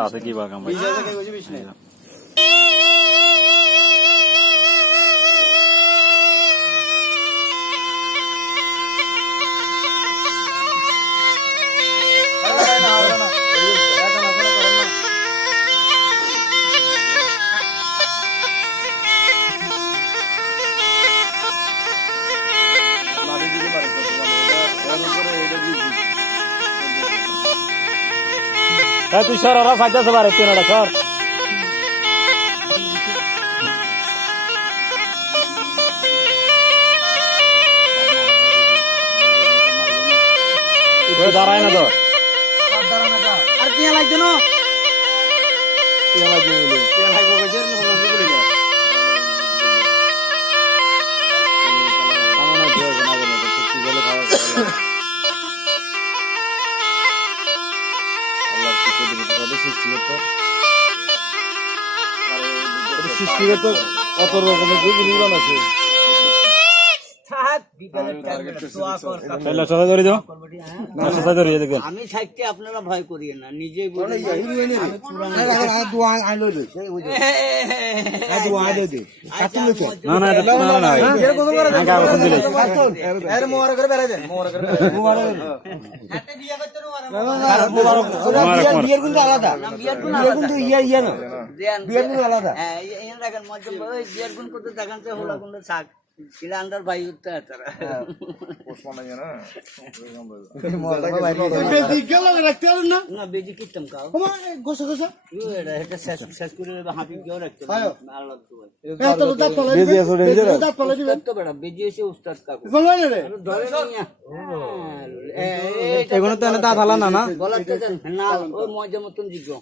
আছে কি বা কাম তুই সর ওরা ফাইতেছে পারে তুই না সর দাঁড়ায় না তো আর কি লাগছে না সৃষ্টিকে তো কত রকমের নির্মাণ আছে আমি থাকতে আপনারা ভয় করিয়ে না নিজেই আলাদা বিয়ের গুণ করতে দেখান হলা কোন শাক ইলান্ডার ভাই উঠতে তারা না বেজি কিতম কাও গোসা গোসা এটা শেষ করে হাঁপি কেউ রাখতে আল্লাহ তো ভাই বেজি আছে ডেঞ্জার তো বড় বেজি এসে উস্তাদ কাকু বলবে রে ধরে নিয়া এগুলো তো না দাঁত হালা না না বলতে দেন না ওই মজা মতন জিগো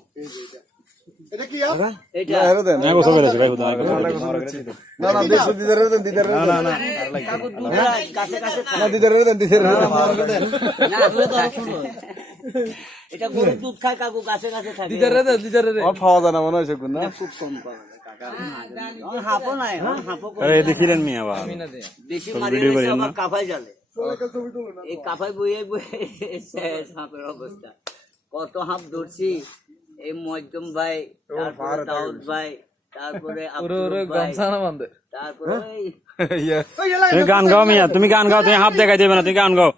এটা কি এটা না গোসা বেরেছে ভাই না না বেশি দিদারে দেন দিদারে না না কাকু দুধ কাছে কাছে না দিদারে দেন দিদারে না এটা গরু দুধ খায় কাকু কাছে কাছে থাকে দিদারে ও খাওয়া যায় না মনে হয় সেগুন না খুব কম পাওয়া কাকা হাপো নাই হাপো আরে দেখিলেন মিয়া বাবা বেশি মারিয়ে আবার কাফায় জালে এই কাফায় বইয়ে শেষ হাপের অবস্থা কত হাপ ধরছি এই মজদুম ভাই তারপরে দাউদ ভাই তারপরে তারপরে তুমি গান গাও মিয়া তুমি গান গাও তুমি হাফ দেখাই দেবে না তুমি গান গাও